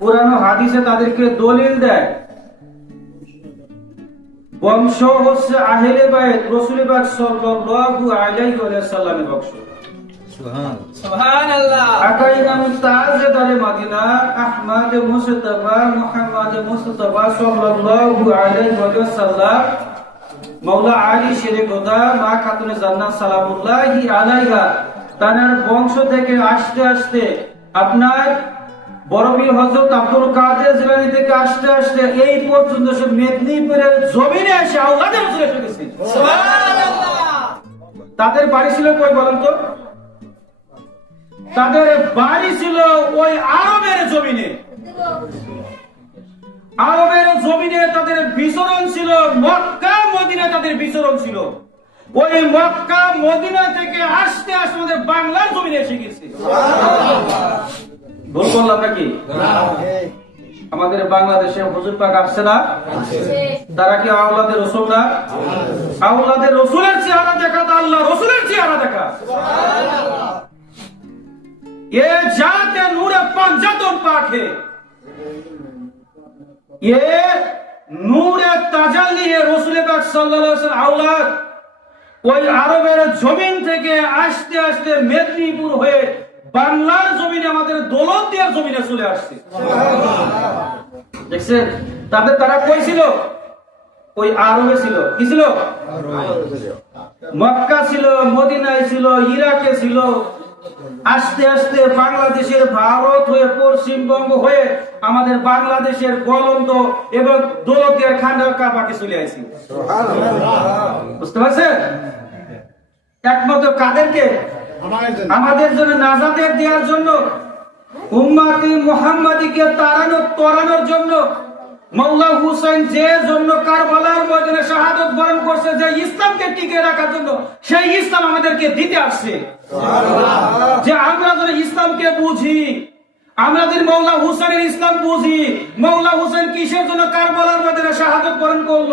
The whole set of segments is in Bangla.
পুরানো হাদিসে তাদেরকে দলিল দেয়। বংশ হচ্ছে আহেলে বাইত রসুল পাক সাল্লাল্লাহু আলাইহি ওয়া সাল্লামের বংশ সুবহানাল্লাহ। আকাই নাম তাজদারে Medina Ahmad Mustafa Muhammad Mustafa সাল্লাল্লাহু আলাইহি ওয়া সাল্লাম আলী শেরে খোদা মা খাতুনে জান্নাত সালামুল্লাহি আলাইহা তার বংশ থেকে আসতে আসতে আপনার বড়বীর হযরত আব্দুল কাদের জিলানী থেকে আসতে আসতে এই পর্যন্ত সে মেদিনীপুরের জমিনে এসে তাদের বাড়ি ছিল কই বলেন তো? তাদের বাড়ি ছিল ওই আরবের জমিনে। আরবের জমিনে তাদের বিচরণ ছিল মক্কা মদিনা তাদের বিচরণ ছিল। ওই মক্কা মদিনা থেকে আসতে আসতে আমাদের বাংলার জমিনে এসে গেছে। ভুল বললাম নাকি? আমাদের বাংলাদেশে হুজুর পাক আসছে না? তারা কি আওলাদের রসুল না? আওলাদের। রসুলের চেহারা দেখা তো আল্লাহ রসুলের চেহারা দেখা। এ জাতে নূরে পাঞ্জাতন পাখে। এ নূরে তাজাল্লি এ রসুলে পাক সাল্লাল্লাহু আওলাদ। ওই আরবের জমিন থেকে আসতে আসতে মেদিনীপুর হয়ে বাংলার জমিনে আমাদের দৌলতদিয়ার জমিনে চলে আসছে। দেখছেন? তাদের তারা কই ছিল? ওই আরবে ছিল। কি ছিল? মক্কা ছিল, মদিনায় ছিল, ইরাকে ছিল। আস্তে আস্তে বাংলাদেশের ভারত হয়ে, পশ্চিমবঙ্গ হয়ে আমাদের বাংলাদেশের গলন্দ এবং দৌলতিয়ার খান্ডার কাবাকে চলে আসি বুঝতে পারছেন? একমাত্র কাদেরকে আমাদের জন্য নাজাদের দেওয়ার জন্য, উম্মাতি মোহাম্মদীকে তাড়ানো তরানোর জন্য মৌলা হুসেন যে জন্য কারবালার ময়দানে শাহাদত বরণ করছে, যে ইসলামকে টিকে রাখার জন্য, সেই ইসলাম আমাদেরকে দিতে আসছে। যে আমরা যেন ইসলামকে বুঝি যদি মৌলা হুসেনের ইসলাম বুঝি। মৌলা হুসেন কিসের জন্য কারবালার ময়দানে শাহাদত বরণ করল?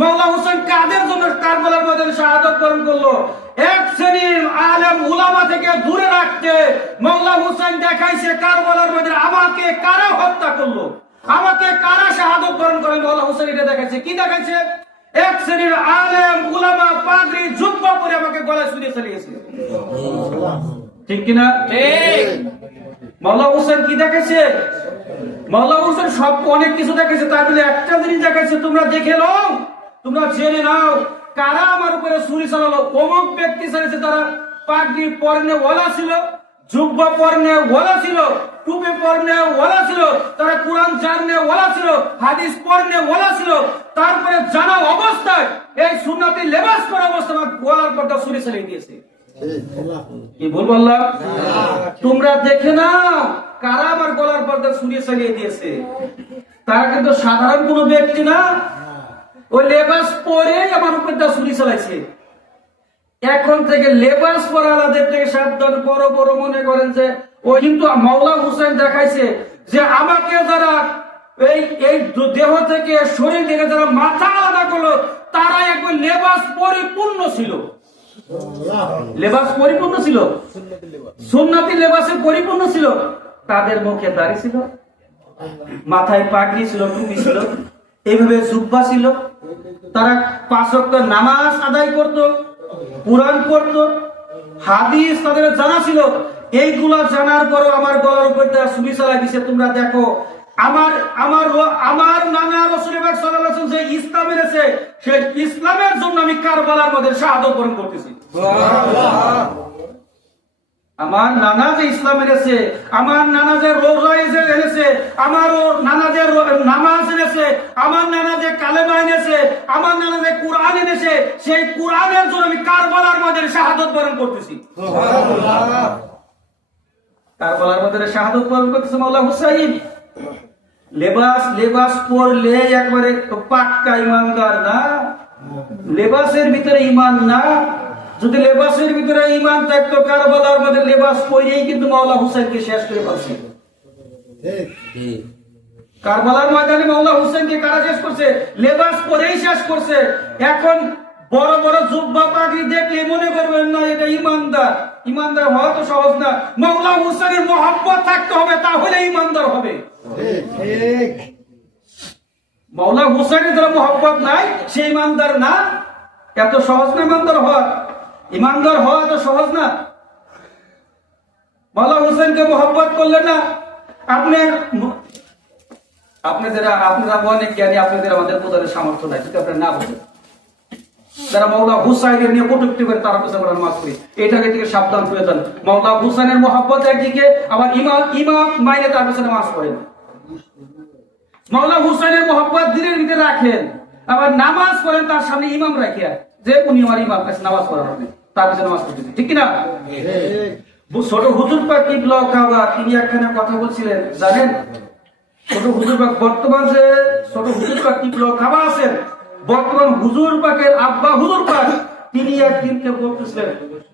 মৌলা হুসেন কাদের জন্য কারবালার ময়দানে শাহাদত বরণ করল? এক শ্রেণির আলেম উলামা থেকে দূরে রাখতে মৌলা হুসেন দেখাইছে কারবালার ময়দানে আমাকে কারা হত্যা করল? আমাকে কারা শাহাদত বরণ করেন মৌলা হুসেন এটা দেখাইছে। কি দেখাইছে? এক শ্রেণির আলেম উলামা পাগড়ি জুব্বা পরে আমাকে গলায় শুয়ে চলে গেছে ঠিক কিনা? ঠিক। মাওলা হোসেন কি দেখেছে? মাওলা হোসেন সব অনেক কিছু দেখেছে তার মধ্যে একটা জিনিস দেখাইছে তোমরা দেখে নাও, তোমরা জেনে নাও, কারা আমার উপরে ছুরি চালালো? অমুক ব্যক্তি চালিয়েছে তারা, পাগড়ি পরনে ওলা ছিল, জুব্বা পরনে ওলা ছিল, টুপি পরনে ওলা ছিল, তারা কোরআন জাননে ওলা ছিল, হাদিস পরনে ওলা ছিল, তারপরে জানা অবস্থায় এই সুন্নতি লেবাস করা অবস্থায় আমার গলার পর্দা ছুরি চালিয়ে দিয়েছে। কি ভুল বললাম তোমরা দেখে না কারা আমার গলার পর্দা ছুরিয়ে চালিয়ে দিয়েছে? তারা কিন্তু সাধারণ কোনো ব্যক্তি না। ওই লেবাস পরে আমার উপর দা ছুরি চালাইছে। এখন থেকে লেবাস পরালাদের থেকে সাবধান, বড় বড় মনে করেন যে, ও কিন্তু মাওলা হুসেন দেখাইছে যে আমাকে যারা এই এই দেহ থেকে শরীর থেকে যারা মাথা আলাদা করল তারা একবার লেবাস পরিপূর্ণ ছিল। লেবাস পরিপূর্ণ ছিল। সুন্নতি লেবাসে পরিপূর্ণ ছিল। তাদের মুখে দাড়ি ছিল। মাথায় পাগড়ি ছিল, টুপি ছিল। এইভাবে জুব্বা ছিল। তারা পাঁচ নামাজ আদায় করত, কোরআন পড়ত। হাদিস তাদের জানা ছিল। এইগুলা জানার পরও আমার গলার উপর তারা সুবি চালাই দিছে তোমরা দেখো। আমার আমার র- আমার নানা রসুলের সাল্লাল্লাহু আলাইহি যে ইসলাম এনেছে সেই ইসলামের জন্য আমি কারবালার মধ্যে শাহাদত বরণ করতেছি। আমার নানা যে ইসলাম এনেছে আমার নানা যে রোজা এনেছে আমার ও নানা যে নামাজ এনেছে আমার নানা যে কালেমা এনেছে আমার নানা যে কোরআন এনেছে সেই কোরআনের জন্য আমি কারবালার মধ্যে শাহাদত বরণ করতেছি। কারবালার মধ্যে শাহাদত বরণ করতেছে মাওলা হুসাইন। লেবাস লেবাস পরলে একবারে পাক্কা ইমানদার না? লেবাসের ভিতরে ইমান না? যদি লেবাসের ভিতরে ইমান থাকতো কারবালার মধ্যে লেবাস পরেই কিন্তু মাওলা হুসেনকে শেষ করে ফেলছে। কারবালার ময়দানে মাওলা হুসেনকে কারা শেষ করছে? লেবাস পরেই শেষ করছে। এখন বড় বড় জুব্বা পাগড়ি দেখলে মনে করবেন না এটা ইমানদার। ইমানদার হওয়া তো সহজ না। মৌলা হুসেনের মহব্বত থাকতে হবে তাহলে ইমানদার হবে। মৌলা হুসেনের যারা মহব্বত নাই সে ইমানদার না। এত সহজ না ইমানদার হওয়া? ইমানদার হওয়া তো সহজ না। মৌলা হুসেনকে মহব্বত করলেন না আপনি আপনাদের আপনারা অনেক জ্ঞানী আপনাদের আমাদের বোঝানোর সামর্থ্য নাই যদি আপনারা না বোঝেন যারা মৌলা হুসাইনের নিয়ে কটুক্তি করে তারা পেছনে আমরা নামাজ পড়ি এটাকে থেকে সাবধান করে দেন মৌলা হুসাইনের মহব্বত একদিকে, আবার ইমাম ইমাম মাইনে তার পেছনে নামাজ পড়ে না মৌলা হুসাইনের মোহাম্মদ দিনের ভিতরে রাখেন, আবার নামাজ পড়েন, তার সামনে ইমাম রাখিয়া যে উনি আমার ইমাম, কাছে নামাজ পড়া হবে, তার পিছনে নামাজ পড়তেছে ঠিক কিনা? ছোট হুজুর পাক ইবলা কাবা, তিনি একখানে কথা বলছিলেন, জানেন? ছোট হুজুর বর্তমান যে ছোট হুজুর পাক ইবলা কাবা আছেন বর্তমান হুজুর পাকের আব্বা হুজুর পাক তিনি একদিনকে বলতেছিলেন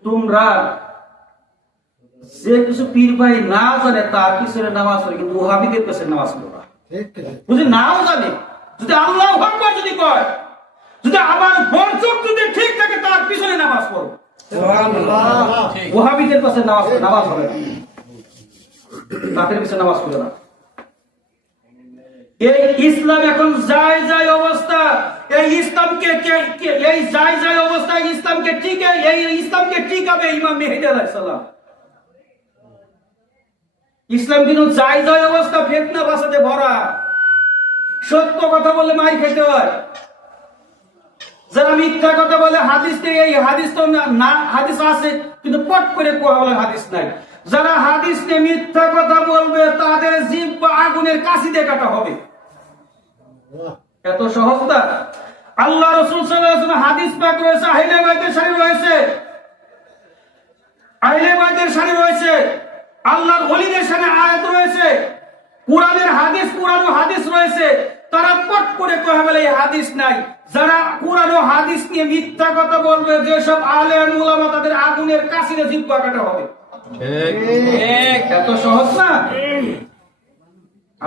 তোমরা যে কিছু পীর ভাই না জানে তার পিছনে নামাজ পড়ে? কিন্তু ওহাবিদের পেছনে নামাজ পড়ে যদি নাও জানে? যদি আল্লাহ আকবার যদি কয় যদি আমার বর্ষক যদি ঠিক থাকে তার পিছনে নামাজ পড়ো। ওহাবিদের পাশে নামাজ নামাজ হবে তাদের পিছনে নামাজ পড়ে না। এই ইসলাম এখন যায় যায় অবস্থা। এই ইসলামকে এই যায় যায় অবস্থা ইসলামকে টিকে এই ইসলামকে টিকাবে ইমাম মেহেদি সালাম ইসলাম কিন্তু যায় যায় অবস্থা ফেতনা বাসাতে ভরা। সত্য কথা বললে মাই খেতে হয়। যারা মিথ্যা কথা বলে হাদিস থেকে এই হাদিস তো না হাদিস আছে, কিন্তু পট করে কোয়া বলে হাদিস নাই। যারা হাদিস নিয়ে মিথ্যা কথা বলবে, তাদের জীব বা আগুনের কাশি কাটা হবে। এত সহজ না। আল্লাহ রসুল সাল্লাল্লাহু হাদিস পাক রয়েছে আহিলে বাইতের শাড়ি রয়েছে। আহিলে বাইতের শাড়ি রয়েছে। আল্লাহর ওলিদের সামনে আয়াত রয়েছে। কোরআনের হাদিস কোরআন হাদিস রয়েছে। তারা পট করে কহে বলে এই হাদিস নাই। যারা কোরআন ও হাদিস নিয়ে মিথ্যা কথা বলবে যেসব আলেম উলামা তাদের আগুনের কাশিরে জিব্বা কাটা হবে। ঠিক। এত সহজ না?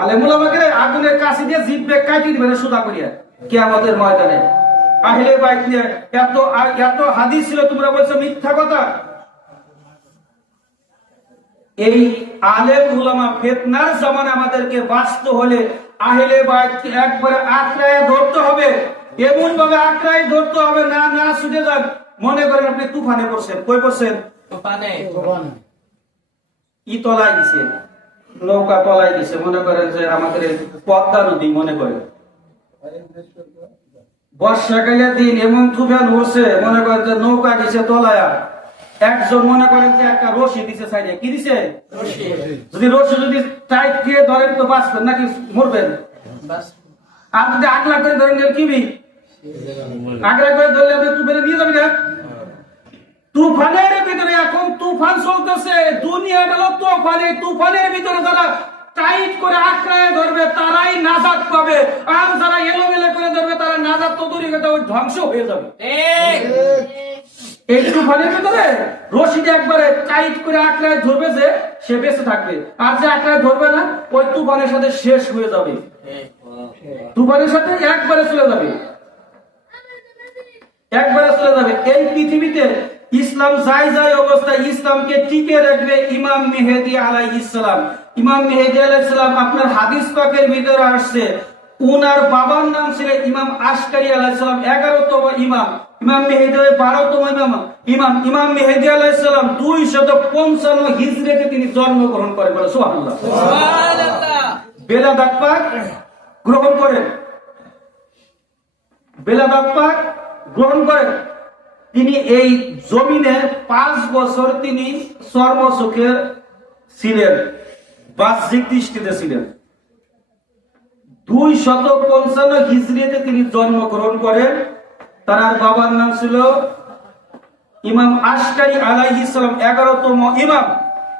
আলেমুল আমাকে আগুনের কাছে দিয়ে জিতবে কাটি দিবে না সুদা করিয়া। কিয়ামতের ময়দানে। আহিলে বাইক নিয়ে এত এত হাদিস ছিল তোমরা বলছো মিথ্যা কথা। এই আলেম উলামা ফেতনার জামানে আমাদেরকে বাঁচতে হলে আহিলে বাইক একবারে আঁকড়ায় ধরতে হবে। এমন ভাবে আঁকড়ায় ধরতে হবে না না ছুটে যান মনে করেন আপনি তুফানে পড়ছেন। কই পড়ছেন? তুফানে। সুবহান ই তলায় দিছে নৌকা তলায় দিছে মনে করেন যে আমাদের পদ্মা নদী মনে করেন। বর্ষাকালের দিন এমন তুফান হচ্ছে মনে করেন যে নৌকা দিছে তলায়া। একজন মনে করেন যে একটা রশি দিছে সাইডে। কি দিছে? যদি রশি যদি টাইট দিয়ে ধরেন তো বাঁচবেন নাকি মরবেন? আর যদি আগলা করে ধরেন কিবি আগলা করে ধরলে আপনি তুফানে নিয়ে যাবেন না? তুফানের ভিতরে এখন তুফান চলতেছে। দুনিয়াটা হলো তুফান তুফানের ভিতরে যারা টাইট করে আঁকড়ায় ধরবে তারাই নাজাত পাবে। আর যারা এলোমেলো করে ধরবে তারা নাজাত তো দূরে ওই ধ্বংস হয়ে যাবে। এই তুফানের ভিতরে রশিদে একবারে টাইট করে আঁকড়ায় ধরবে যে সে বেঁচে থাকবে। আর যে আঁকড়ায় ধরবে না ওই তুফানের সাথে শেষ হয়ে যাবে। তুফানের সাথে একবারে চলে যাবে। একবারে চলে যাবে। এই পৃথিবীতে ইসলাম যাই যাই অবস্থায় ইসলামকে টিকে রাখবে ইমাম মেহেদি আলাই ইসলাম ইমাম মেহেদি আলাই ইসলাম আপনার হাদিস পাকের ভিতরে আসছে। উনার বাবার নাম ছিল ইমাম আশকারি আলাই ইসলাম এগারোতম ইমাম। ইমাম মেহেদি বারোতম ইমাম। ইমাম ইমাম মেহেদি আলাই দুই শত পঞ্চান্ন হিজড়িতে তিনি জন্মগ্রহণ করেন বলে সুবহানাল্লাহ। সুবহানাল্লাহ। বেলাদাত পাক গ্রহণ করেন। বেলাদাত পাক গ্রহণ করেন। তিনি এই জমিনে পাঁচ বছর তিনি চর্মচোখে ছিলেন, বাহ্যিক দৃষ্টিতে ছিলেন। দুই শত পঞ্চান্ন হিজড়িতে তিনি জন্মগ্রহণ করেন। তার বাবার নাম ছিল ইমাম আশকারি আলাইহিস সালাম, এগারোতম ইমাম।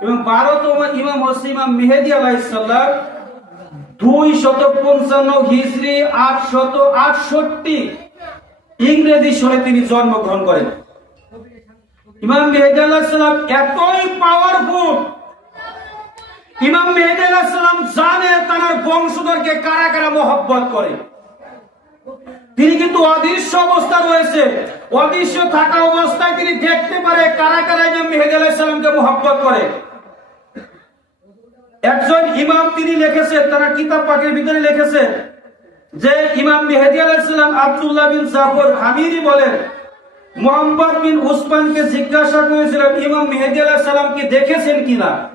এবং বারোতম ইমাম হচ্ছে ইমাম মেহেদি আলাইহিস সালাম। দুই শত পঞ্চান্ন হিজড়ি আট শত আটষট্টি ইংরেজি সনে তিনি জন্মগ্রহণ করেন। ইমাম মেহেদি এতই পাওয়ারফুল ইমাম মেহেদি আলাইহিস জানে তার বংশধরকে কারা কারা মহব্বত করে। তিনি কিন্তু অদৃশ্য অবস্থা রয়েছে। অদৃশ্য থাকা অবস্থায় তিনি দেখতে পারে কারা কারা ইমাম মেহেদি আলাইসালামকে মোহাব্বত করে। একজন ইমাম তিনি লিখেছেন, তারা কিতাব পাকের ভিতরে লিখেছেন যে ইমাম মেহেদি আলাইসালাম আব্দুল্লাহ বিন জাফর হামিরি বলেন মোহাম্মদ বিন উসমানকে জিজ্ঞাসা করেছিলেন ইমাম মেহেদি আলাইসালামকে দেখেছেন কিনা?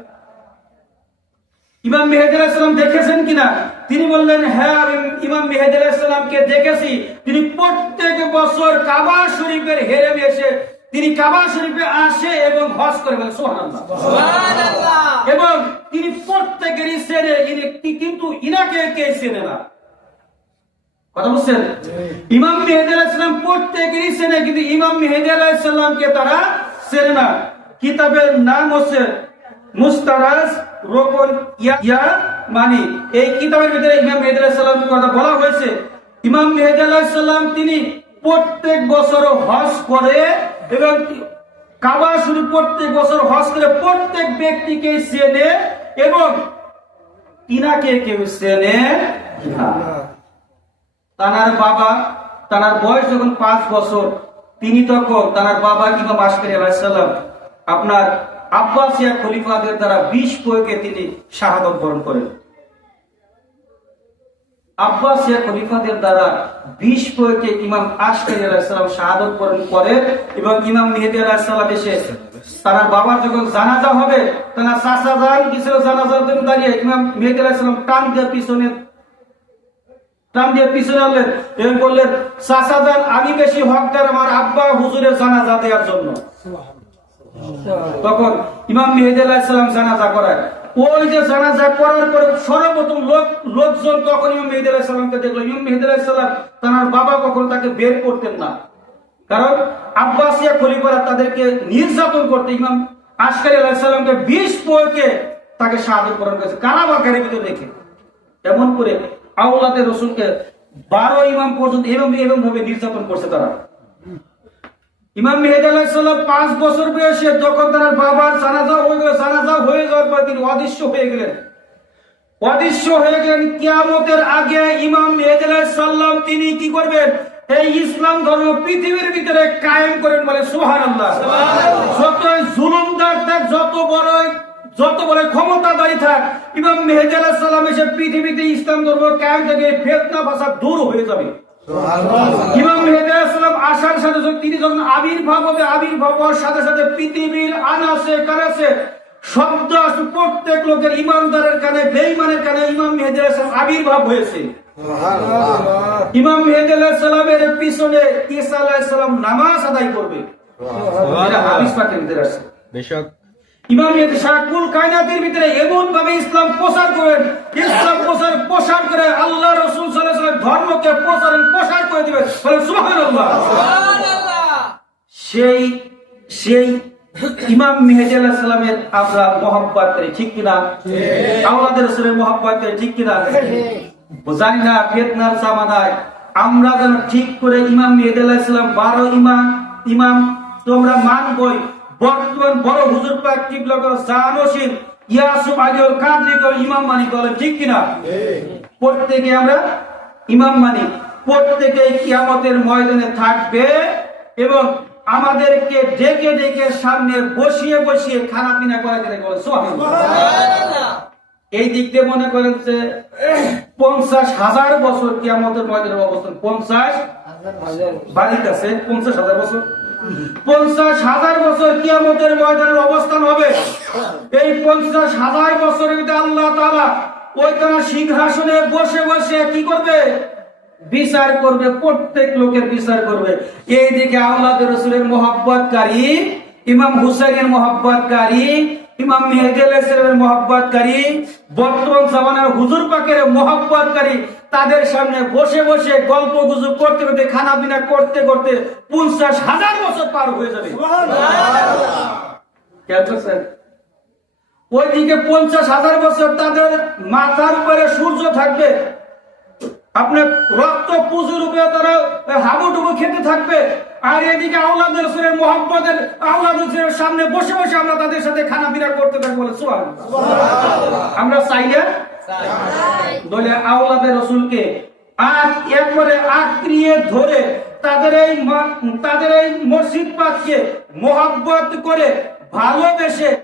ইমাম মেহেদি আলাইসালাম দেখেছেন কিনা? তিনি বললেন হ্যাঁ আমি ইমাম মেহেদি আলাইসালামকে দেখেছি। তিনি প্রত্যেক বছর কাবা শরীফের হেরেম এসে তিনি কাবা শরীফে আসে এবং হজ করে বলে এবং তিনি প্রত্যেকেরই কি- কিন্তু ইনাকে কে চেনে না? কথা বুঝছেন? ইমাম মেহেদি আলাইসালাম প্রত্যেকেরই চেনে কিন্তু ইমাম মেহেদি আলাইসাল্লামকে তারা চেনে না। কিতাবের নাম হচ্ছে মুস্তারাজ রোকন ইয়া মানি। এই কিতাবের ভিতরে ইমাম মেহেদি আলাইসাল্লামের কথা বলা হয়েছে। ইমাম মেহেদি আলাইসাল্লাম তিনি প্রত্যেক বছর হজ করে এবং কাবা শরীফ প্রত্যেক বছর হজ করে প্রত্যেক ব্যক্তিকে চেনে এবং ইনাকে কেউ চেনে না। তানার বাবা, তানার বয়স যখন পাঁচ বছর, তিনি তখন তানার বাবা ইমাম আশকারি আলাহিসাল্লাম আপনার আব্বাসিয়া খলিফাদের দ্বারা বিষ প্রয়োগে তিনি শাহাদত বরণ করেন। আব্বাসিয়া খলিফাদের দ্বারা বিষ প্রয়োগে ইমাম আশকারি আলাহিসাল্লাম শাহাদত বরণ করেন এবং ইমাম মেহেদি আলাহিসাল্লাম এসে তার বাবার যখন জানাজা হবে তারা চাষা যান জানাজার জন্য দাঁড়িয়ে ইমাম মেহেদি আলাহিসাল্লাম টান দিয়ে পিছনে টান দিয়ে পিছনে আনলেন এবং বললেন চাচাজান আমি বেশি হকদার আমার আব্বা হুজুরের জানাজা দেওয়ার জন্য। তখন ইমাম মেহেদি আলাইসালাম জানাজা করায় ওই যে জানাজা করার পরে সর্বপ্রথম লোক, লোকজন তখন ইমাম মেহেদি আলাইসালামকে দেখল। ইমাম মেহেদি আলাইসালাম তার বাবা কখনো তাকে বের করতেন না। কারণ আব্বাসিয়া খলিফারা তাদেরকে নির্যাতন করতে ইমাম আশকারি আলাইসালামকে বিষ প্রয়োগে তাকে সাহায্য করার করেছে কারাবাগারের ভিতরে রেখে। এমন করে আউলাদের রসুলকে বারো ইমাম পর্যন্ত এবং এবং ভাবে নির্যাতন করছে তারা। ইমাম মেহেদ আলাহিসাল্লাম পাঁচ বছর বয়সে যখন তার বাবার জানাজা হয়ে গেল জানাজা হয়ে যাওয়ার পর তিনি অদৃশ্য হয়ে গেলেন। অদৃশ্য হয়ে গেলেন কিয়ামতের আগে ইমাম মেহেদ আলাহিসাল্লাম তিনি কি করবেন? এই ইসলাম ধর্ম পৃথিবীর ভিতরে কায়েম করেন বলে সুহান আল্লাহ যত জুলুমদার যত বড় যত বড় ক্ষমতাদারী থাক ইমাম মেহেদি আলাহ সাল্লাম এসে পৃথিবীতে ইসলাম ধর্ম কায়েম থেকে ফেতনা ভাষা দূর হয়ে যাবে। ইমাম মেহেদি আলাইহিস সালাম আসার সাথে তিনি যখন আবির্ভাব হবে আবির্ভাব হওয়ার সাথে সাথে পৃথিবীর আনাসে কানাসে শব্দ আসবে প্রত্যেক লোকের ইমানদারের কানে বেঈমানের কানে ইমাম মেহেদি আলাইহিস সালাম আবির্ভাব হয়েছে। ইমাম মেহেদি আলাইহিস সালামের পিছনে ঈসা আলাইহিস সালাম নামাজ আদায় করবে। এটা হাদিস পাকের ভিতরে আছে বেশক ইমাম শাকুল কায়নাতের ভিতরে এমন ভাবে ইসলাম প্রচার করেন ইসলাম প্রচার প্রসার করে আল্লাহ রসুল ধর্মকে প্রসার করে দিবেন। সেই সেই ইমাম মেহেদি আলাইহিস সালামের আমরা মহব্বত করি ঠিক কিনা? আমাদের রসুলের মহব্বত করি ঠিক কিনা? জানি না ফিতনার জামানায় আমরা যেন ঠিক করে ইমাম মেহেদি আলাইহিস সালাম বারো ইমাম ইমাম তোমরা মানবই। বর্তমান বড় হুজুর পাক কিবলা করো জানসিন ইয়াসুফ আলিউল কাদরি করো ইমাম মানি বলেন ঠিক কিনা? প্রত্যেকে আমরা ইমাম মানি প্রত্যেকে কিয়ামতের ময়দানে থাকবে এবং আমাদেরকে ডেকে ডেকে সামনে বসিয়ে বসিয়ে খানা পিনা করে দিলে বলে এই দিক দিয়ে মনে করেন যে পঞ্চাশ হাজার বছর কিয়ামতের ময়দানের অবস্থান পঞ্চাশ? বাড়ির কাছে পঞ্চাশ হাজার বছর। পঞ্চাশ হাজার বছর কিয়ামতের ময়দানের অবস্থান হবে। এই পঞ্চাশ হাজার বছরের ভিতরে আল্লাহ তাআলা ওইখানে সিংহাসনে বসে বসে কি করবে? বিচার করবে, প্রত্যেক লোকের বিচার করবে। এইদিকে আল্লাহ রসুলের মোহাব্বতকারী, ইমাম হুসাইনের মোহাব্বতকারী, ইমাম মেহেদি আলাইহিসসালামের মোহাব্বতকারী, বর্তমান জামানার হুজুর পাকের মোহাব্বতকারী তাদের সামনে বসে বসে গল্প গুজব করতে করতে খানা পিনা করতে করতে পঞ্চাশ হাজার বছর পার হয়ে যাবে? ওইদিকে পঞ্চাশ হাজার বছর তাদের মাথার উপরে সূর্য থাকবে। আপনার রক্ত পুজোর উপরে তারা হাবুডুবু খেতে থাকবে। আর এদিকে আওলাদ রসুলের মোহাম্মদের আওলাদ রসুলের সামনে বসে বসে আমরা তাদের সাথে খানা পিনা করতে থাকব বলে আমরা চাইলে বলে আওলাদের রসুলকে আর এরপরে আঁকড়িয়ে ধরে তাদের এই তাদের এই মসজিদ পাককে মোহাব্বত করে ভালোবেসে